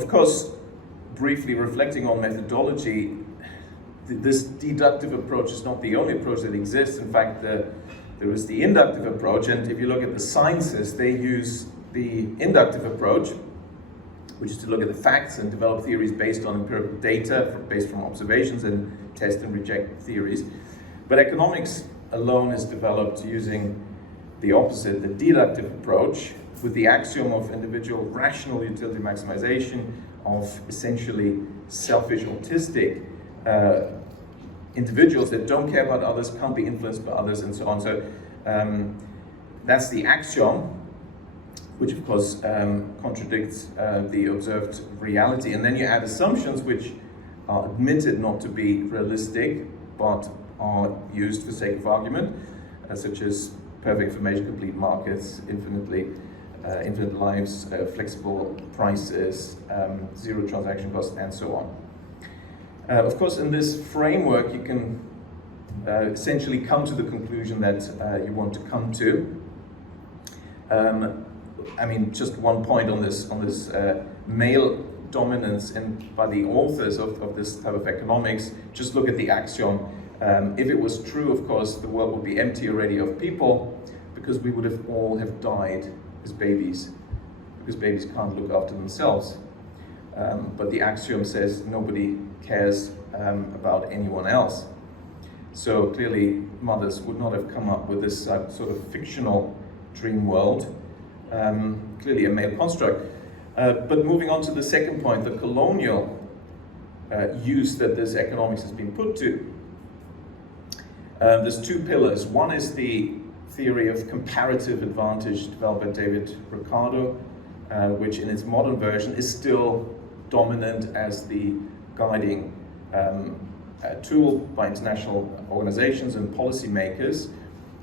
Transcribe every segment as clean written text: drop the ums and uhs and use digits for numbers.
Of course, briefly reflecting on methodology, this deductive approach is not the only approach that exists. In fact, there is the inductive approach, and if you look at the sciences, they use the inductive approach, which is to look at the facts and develop theories based on empirical data, based from observations, and test and reject theories. But economics alone is developed using the opposite, the deductive approach, with the axiom of individual rational utility maximization, of essentially selfish, autistic individuals that don't care about others, can't be influenced by others, and so on. So that's the axiom, which of course contradicts the observed reality. And then you add assumptions which are admitted not to be realistic, but are used for sake of argument, such as perfect information, complete markets, infinite lives, flexible prices, zero transaction costs, and so on. Of course, in this framework, you can essentially come to the conclusion that you want to come to. I mean, just one point on this male dominance, and by the authors of this type of economics, just look at the axiom. If it was true, of course, the world would be empty already of people, because we would have all have died as babies, because babies can't look after themselves. But the axiom says nobody cares about anyone else. So clearly, mothers would not have come up with this sort of fictional dream world. Clearly a male construct. But moving on to the second point, the colonial use that this economics has been put to. There's two pillars. One is the theory of comparative advantage developed by David Ricardo, which in its modern version is still dominant as the guiding tool by international organizations and policymakers.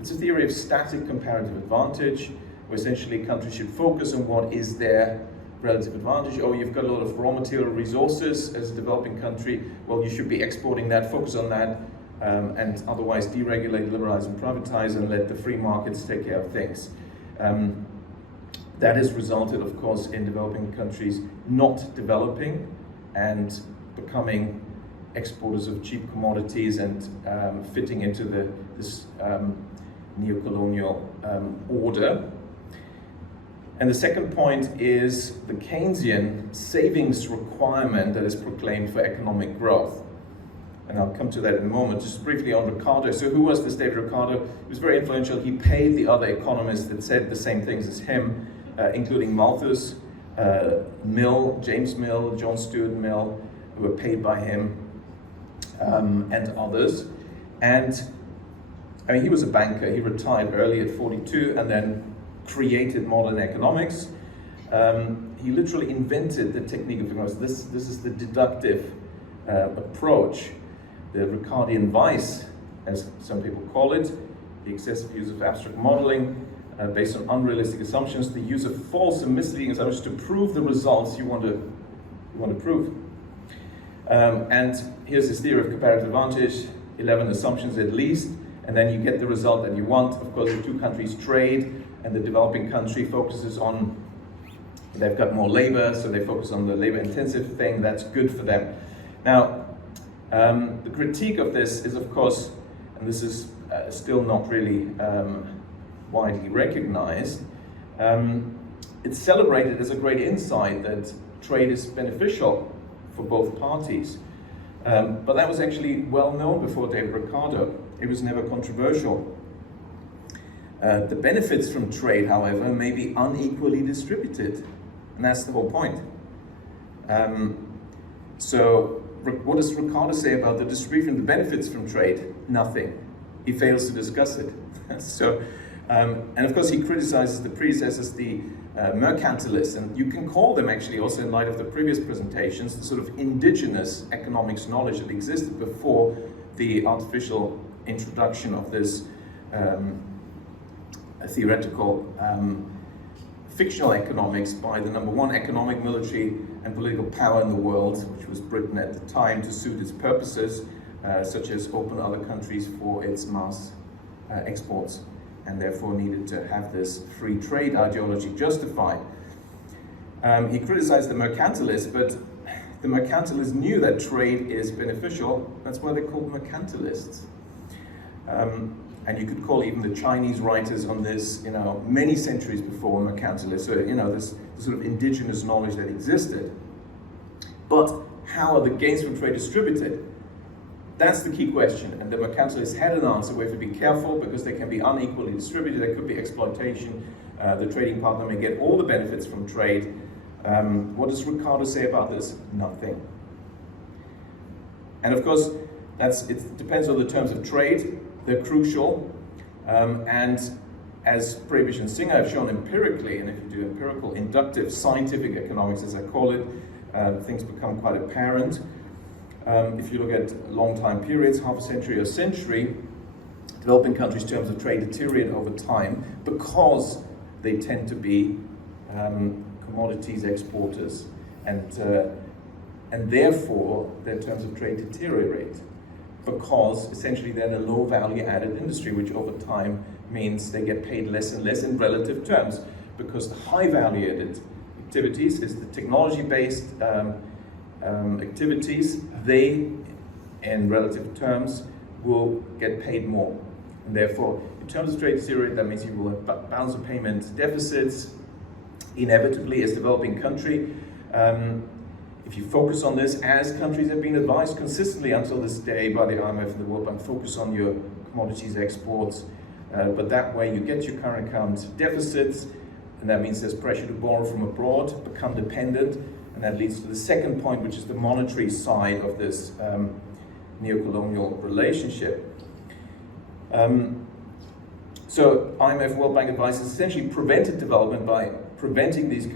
It's a theory of static comparative advantage, where essentially countries should focus on what is their relative advantage. Oh, you've got a lot of raw material resources as a developing country, well, you should be exporting that, focus on that, and otherwise deregulate, liberalize, and privatize, and let the free markets take care of things. That has resulted, of course, in developing countries not developing and becoming exporters of cheap commodities and fitting into this neocolonial order. And the second point is the Keynesian savings requirement that is proclaimed for economic growth. And I'll come to that in a moment. Just briefly on Ricardo. So who was this David Ricardo? He was very influential. He paid the other economists that said the same things as him, including Malthus, Mill, James Mill, John Stuart Mill, who were paid by him, and others. And I mean, he was a banker. He retired early at 42 and then created modern economics. He literally invented the technique of economics. This is the deductive approach, the Ricardian vice, as some people call it, the excessive use of abstract modeling based on unrealistic assumptions, the use of false and misleading assumptions to prove the results you want to prove. And here's this theory of comparative advantage, 11 assumptions at least, and then you get the result that you want. Of course, the two countries trade, and the developing country focuses on, they've got more labor, so they focus on the labor-intensive thing. That's good for them. Now, the critique of this is, of course, and this is still not really widely recognized, it's celebrated as a great insight that trade is beneficial for both parties. But that was actually well known before David Ricardo. It was never controversial. The benefits from trade, however, may be unequally distributed, and that's the whole point. So what does Ricardo say about the distribution of the benefits from trade? Nothing. He fails to discuss it. So, and of course he criticizes the predecessors, the mercantilists, and you can call them actually also in light of the previous presentations, the sort of indigenous economics knowledge that existed before the artificial introduction of this theoretical fictional economics by the number one economic, military, and political power in the world, which was Britain at the time, to suit its purposes, such as open other countries for its mass exports, and therefore needed to have this free trade ideology justified. He criticized the mercantilists, but the mercantilists knew that trade is beneficial. That's why they're called mercantilists. And you could call even the Chinese writers on this, many centuries before mercantilists. So, this sort of indigenous knowledge that existed. But how are the gains from trade distributed? That's the key question. And the mercantilists had an answer. We have to be careful because they can be unequally distributed. There could be exploitation. The trading partner may get all the benefits from trade. What does Ricardo say about this? Nothing. And of course, it depends on the terms of trade. They're crucial. And as Prebisch and Singer have shown empirically, and if you do empirical, inductive, scientific economics, as I call it, things become quite apparent. If you look at long time periods, half a century or century, developing countries' terms of trade deteriorate over time because they tend to be commodities exporters, and therefore their terms of trade deteriorate because essentially they're in a low value added industry, which over time means they get paid less and less in relative terms, because the high value added activities is the technology based activities, they in relative terms will get paid more, and therefore in terms of trade deteriorate, that means you will have balance of payment deficits inevitably as developing country. If you focus on this, as countries have been advised consistently until this day by the IMF and the World Bank, focus on your commodities exports, but that way you get your current account deficits, and that means there's pressure to borrow from abroad, become dependent, and that leads to the second point, which is the monetary side of this neocolonial relationship. So IMF World Bank advice has essentially prevented development by preventing these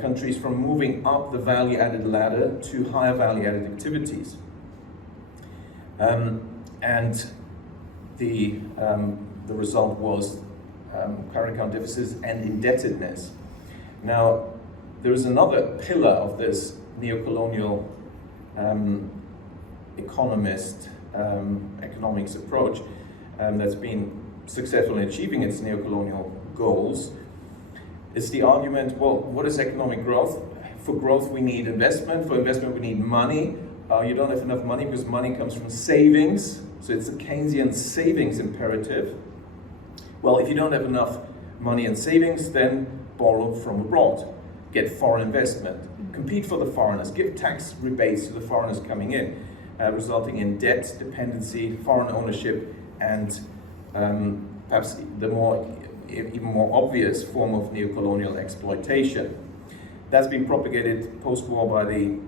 countries from moving up the value-added ladder to higher value-added activities. And the result was current account deficits and indebtedness. Now, there is another pillar of this neocolonial economics approach that's been successful in achieving its neocolonial goals. It's the argument, well, what is economic growth? For growth we need investment, for investment we need money. You don't have enough money because money comes from savings, so it's a Keynesian savings imperative. Well, if you don't have enough money and savings, then borrow from abroad, get foreign investment, compete for the foreigners, give tax rebates to the foreigners coming in, resulting in debt, dependency, foreign ownership, and perhaps the even more obvious form of neocolonial exploitation. That's been propagated post-war by the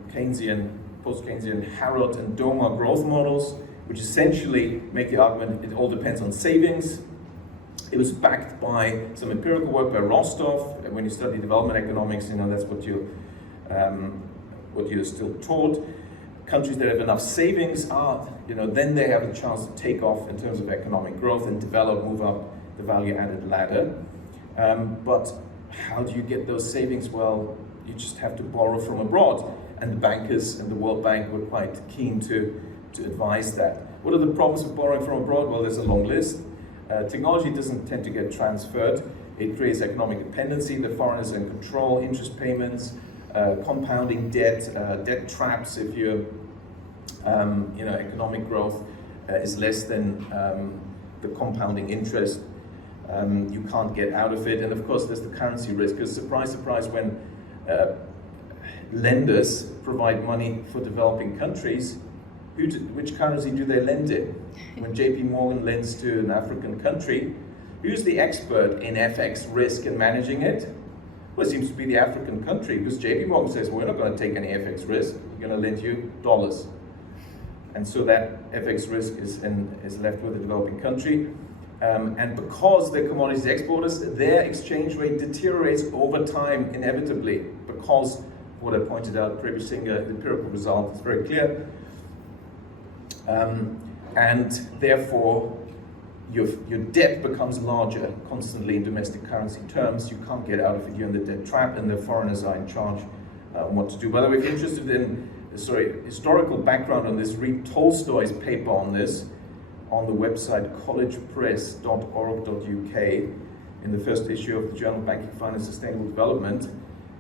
post-Keynesian Harrod and Doma growth models, which essentially make the argument it all depends on savings. It was backed by some empirical work by Rostov. When you study development economics, that's what you're still taught. Countries that have enough savings are, then they have a chance to take off in terms of economic growth and develop, move up the value-added ladder. But how do you get those savings? Well, you just have to borrow from abroad. And the bankers and the World Bank were quite keen to advise that. What are the problems of borrowing from abroad? Well, there's a long list. Technology doesn't tend to get transferred. It creates economic dependency. The foreigners are in control, interest payments, compounding debt, debt traps if your economic growth is less than the compounding interest. You can't get out of it. And of course, there's the currency risk, because surprise, surprise, when lenders provide money for developing countries, which currency do they lend in? When JP Morgan lends to an African country, who's the expert in FX risk and managing it? Well, it seems to be the African country, because JP Morgan says, well, we're not going to take any FX risk, we're going to lend you dollars. And so that FX risk is left with the developing country. And because they're commodities exporters, their exchange rate deteriorates over time inevitably, because what I pointed out, Prebisch Singer, the empirical result is very clear. And therefore, your debt becomes larger constantly in domestic currency terms. You can't get out of it. You're in the debt trap, and the foreigners are in charge on what to do. By the way, if you're interested in historical background on this, read Tolstoy's paper on this on the website collegepress.org.uk in the first issue of the journal Banking, Finance, Sustainable Development.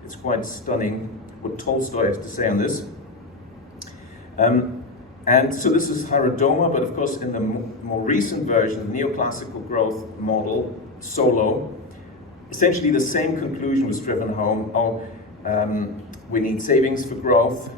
It's quite stunning what Tolstoy has to say on this. And so this is Hierodoma, but of course in the more recent version, the neoclassical growth model, Solow, essentially the same conclusion was driven home. We need savings for growth,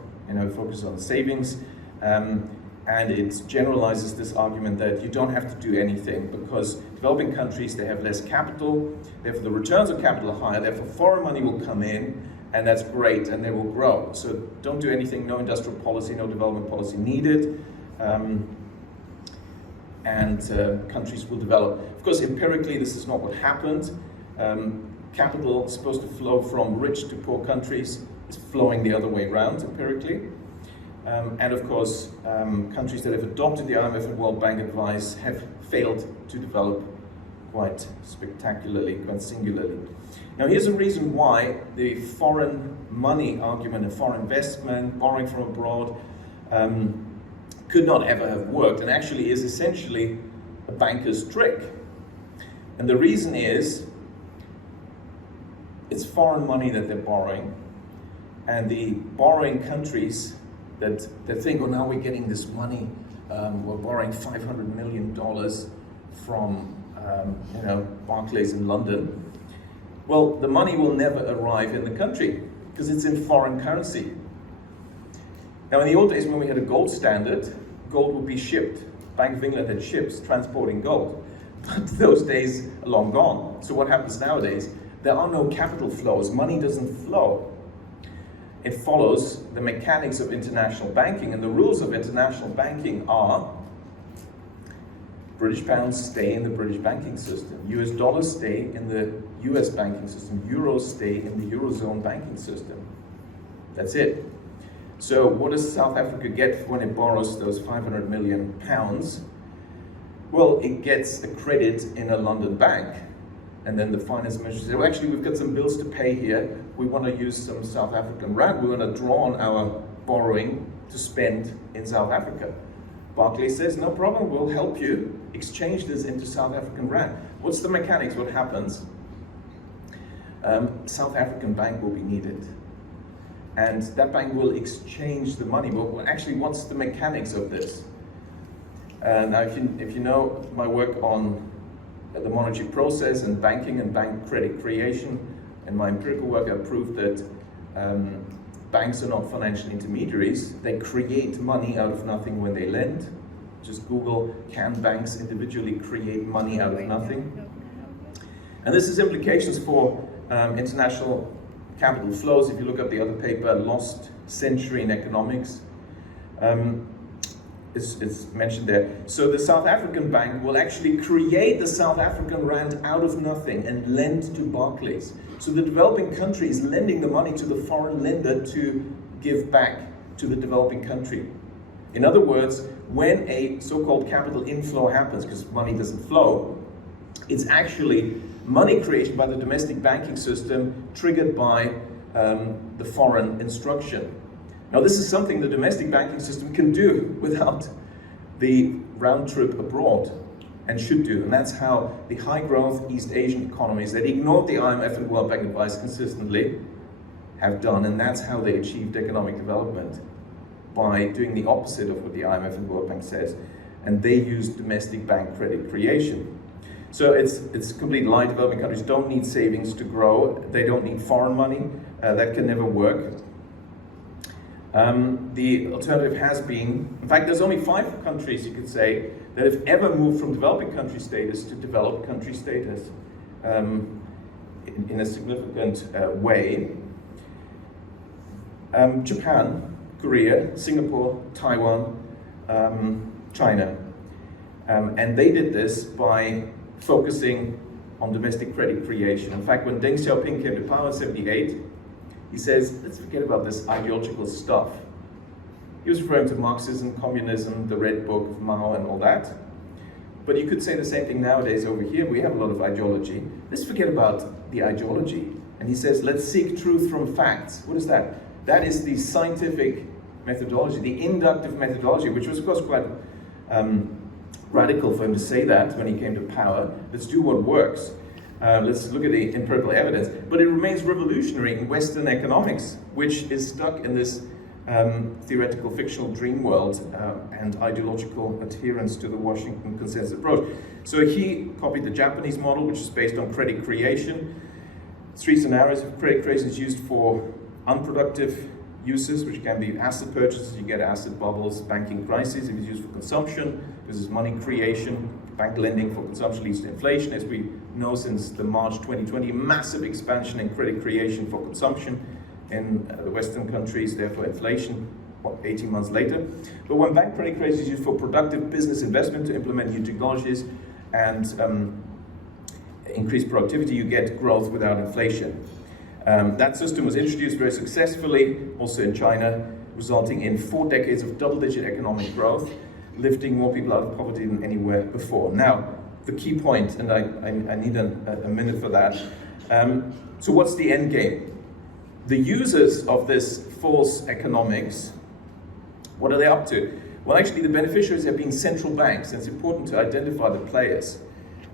focus on savings, and it generalizes this argument that you don't have to do anything because developing countries, they have less capital, therefore the returns on capital are higher, therefore foreign money will come in, and that's great, and they will grow. So don't do anything, no industrial policy, no development policy needed, and countries will develop. Of course, empirically, this is not what happened. Capital supposed to flow from rich to poor countries is flowing the other way around, empirically. And of course, countries that have adopted the IMF and World Bank advice have failed to develop quite spectacularly, quite singularly. Now here's a reason why the foreign money argument and foreign investment, borrowing from abroad, could not ever have worked, and actually is essentially a banker's trick. And the reason is, it's foreign money that they're borrowing, and the borrowing countries that think, oh, now we're getting this money, we're borrowing $500 million from Barclays in London. Well, the money will never arrive in the country because it's in foreign currency. Now, in the old days when we had a gold standard, gold would be shipped. Bank of England had ships transporting gold, but those days are long gone. So what happens nowadays? There are no capital flows. Money doesn't flow. It follows the mechanics of international banking, and the rules of international banking are British pounds stay in the British banking system, US dollars stay in the US banking system, euros stay in the Eurozone banking system. That's it. So what does South Africa get when it borrows those 500 million pounds? Well, it gets a credit in a London bank. And then the finance minister says, well, actually, we've got some bills to pay here. We want to use some South African rand. We want to draw on our borrowing to spend in South Africa. Barclays says, no problem, we'll help you exchange this into South African rand. What's the mechanics? What happens? South African bank will be needed. And that bank will exchange the money. Well, actually, what's the mechanics of this? Now, if you know my work on the monetary process and banking and bank credit creation, in my empirical work, I proved that banks are not financial intermediaries. They create money out of nothing when they lend. Just Google, can banks individually create money out of nothing? And this has implications for international capital flows. If you look up the other paper, Lost Century in Economics, it's mentioned there. So the South African bank will actually create the South African rand out of nothing and lend to Barclays. So the developing country is lending the money to the foreign lender to give back to the developing country. In other words, when a so-called capital inflow happens, because money doesn't flow, it's actually money creation by the domestic banking system triggered by the foreign instruction. Now, this is something the domestic banking system can do without the round trip abroad, and should do. And that's how the high-growth East Asian economies that ignored the IMF and World Bank advice consistently have done, and that's how they achieved economic development, by doing the opposite of what the IMF and World Bank says. And they use domestic bank credit creation. So it's a complete lie. Developing countries don't need savings to grow. They don't need foreign money. That can never work. The alternative has been, in fact, there's only 5 countries, you could say, that have ever moved from developing country status to developed country status in a significant way. Japan, Korea, Singapore, Taiwan, China. And they did this by focusing on domestic credit creation. In fact, when Deng Xiaoping came to power in 1978, he says, let's forget about this ideological stuff. He was referring to Marxism, communism, the Red Book of Mao and all that. But you could say the same thing nowadays over here. We have a lot of ideology. Let's forget about the ideology. And he says, let's seek truth from facts. What is that? That is the scientific methodology, the inductive methodology, which was, of course, quite radical for him to say that when he came to power. Let's do what works. Let's look at the empirical evidence. But it remains revolutionary in Western economics, which is stuck in this theoretical fictional dream world and ideological adherence to the Washington consensus approach. So he copied the Japanese model, which is based on credit creation. 3 scenarios of credit creation is used for unproductive uses, which can be asset purchases, you get asset bubbles, banking crises. If it's used for consumption, this is money creation. Bank lending for consumption leads to inflation. As we know, since the March 2020, massive expansion in credit creation for consumption in the Western countries, therefore inflation, 18 months later. But when bank credit creation is used for productive business investment to implement new technologies and increase productivity, you get growth without inflation. That system was introduced very successfully, also in China, resulting in 4 decades of double-digit economic growth, lifting more people out of poverty than anywhere before. Now, the key point, and I need a minute for that. So what's the end game? The users of this false economics, what are they up to? Well, actually, the beneficiaries have been central banks, and it's important to identify the players.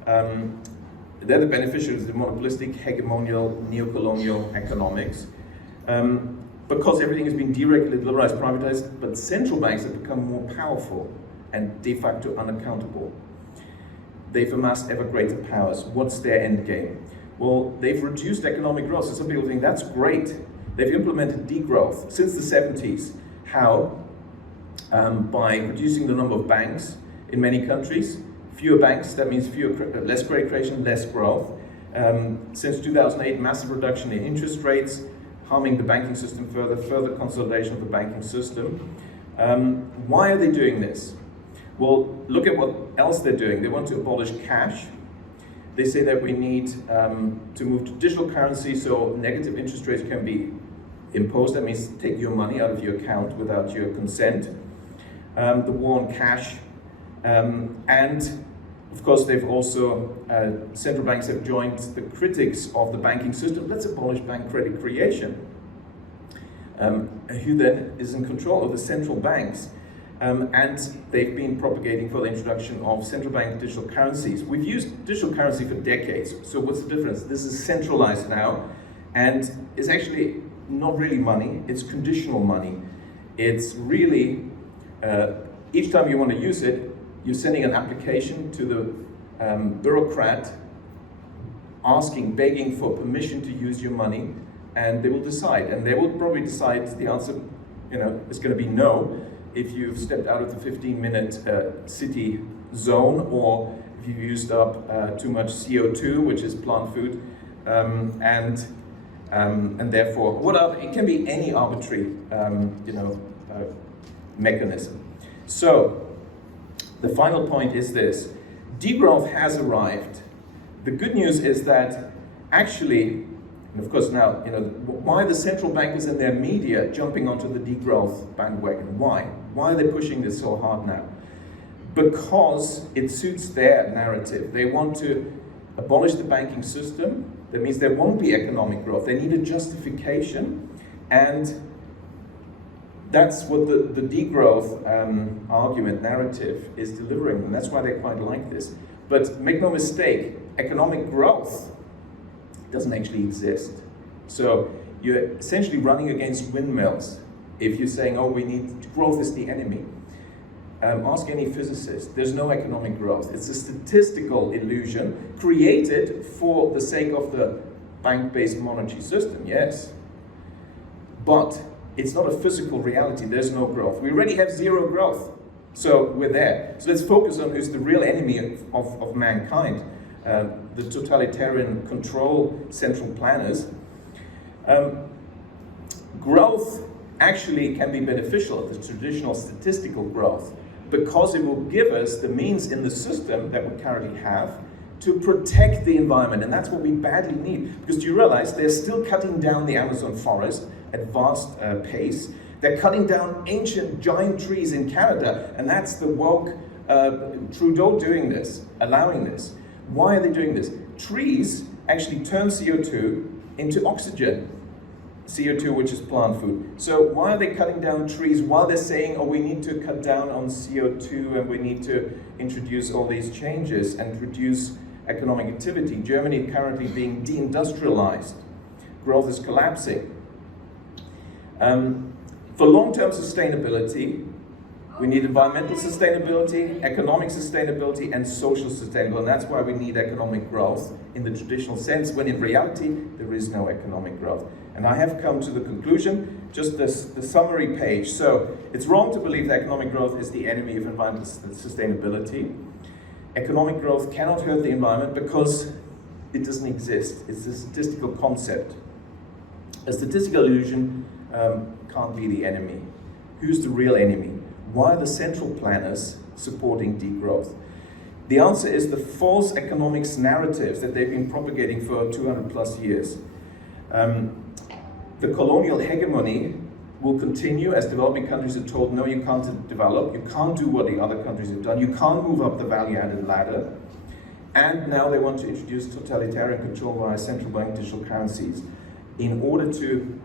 They're the beneficiaries of the monopolistic, hegemonial, neocolonial economics. Because everything has been deregulated, liberalized, privatized, but central banks have become more powerful and de facto unaccountable. They've amassed ever greater powers. What's their end game? Well, they've reduced economic growth. So some people think that's great. They've implemented degrowth since the 70s. How? By reducing the number of banks in many countries. Fewer banks, that means less credit creation, less growth. Since 2008, massive reduction in interest rates, harming the banking system further consolidation of the banking system. Why are they doing this? Well, look at what else they're doing. They want to abolish cash. They say that we need to move to digital currency so negative interest rates can be imposed. That means take your money out of your account without your consent. The war on cash. And of course, they've also, central banks have joined the critics of the banking system. Let's abolish bank credit creation. Who then is in control of the central banks? And they've been propagating for the introduction of central bank digital currencies. We've used digital currency for decades. So what's the difference? This is centralized now, and it's actually not really money, it's conditional money. It's really, each time you want to use it, you're sending an application to the bureaucrat asking, begging for permission to use your money, and they will decide. And they will probably decide the answer, is going to be no if you've stepped out of the 15-minute city zone, or if you've used up too much CO2, which is plant food, and therefore, it can be any arbitrary, mechanism. So, the final point is this: degrowth has arrived. The good news is that actually, and of course now, why the central bankers and their media jumping onto the degrowth bandwagon? Why? Why are they pushing this so hard now? Because it suits their narrative. They want to abolish the banking system. That means there won't be economic growth. They need a justification, and that's what the degrowth argument, narrative is delivering, and that's why they quite like this. But make no mistake, economic growth doesn't actually exist. So you're essentially running against windmills if you're saying, growth is the enemy. Ask any physicist, there's no economic growth. It's a statistical illusion created for the sake of the bank-based monetary system, yes. But it's not a physical reality, there's no growth. We already have zero growth, so we're there. So let's focus on who's the real enemy of mankind, the totalitarian control central planners. Growth actually can be beneficial, the traditional statistical growth, because it will give us the means in the system that we currently have to protect the environment, and that's what we badly need. Because do you realize they're still cutting down the Amazon forest at vast pace? They're cutting down ancient giant trees in Canada, and that's the woke Trudeau doing this, allowing this. Why are they doing this? Trees actually turn CO2 into oxygen. CO2, which is plant food. So why are they cutting down trees while they're saying, we need to cut down on CO2 and we need to introduce all these changes and reduce economic activity. Germany currently being deindustrialized. Growth is collapsing. For long-term sustainability, we need environmental sustainability, economic sustainability, and social sustainability. And that's why we need economic growth in the traditional sense, when in reality, there is no economic growth. And I have come to the conclusion, just the summary page. So it's wrong to believe that economic growth is the enemy of environmental sustainability. Economic growth cannot hurt the environment because it doesn't exist. It's a statistical concept. A statistical illusion can't be the enemy. Who's the real enemy? Why are the central planners supporting degrowth? The answer is the false economics narratives that they've been propagating for 200 plus years. The colonial hegemony will continue as developing countries are told, no, you can't develop, you can't do what the other countries have done, you can't move up the value-added ladder. And now they want to introduce totalitarian control via central bank digital currencies. In order to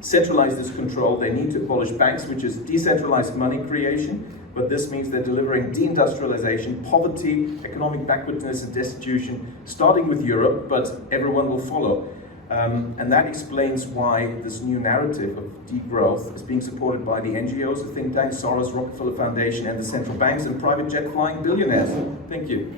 centralize this control, they need to abolish banks, which is decentralized money creation, but this means they're delivering deindustrialization, poverty, economic backwardness and destitution, starting with Europe, but everyone will follow. And that explains why this new narrative of degrowth is being supported by the NGOs, the think tanks, Soros, Rockefeller Foundation, and the central banks and private jet flying billionaires. Thank you.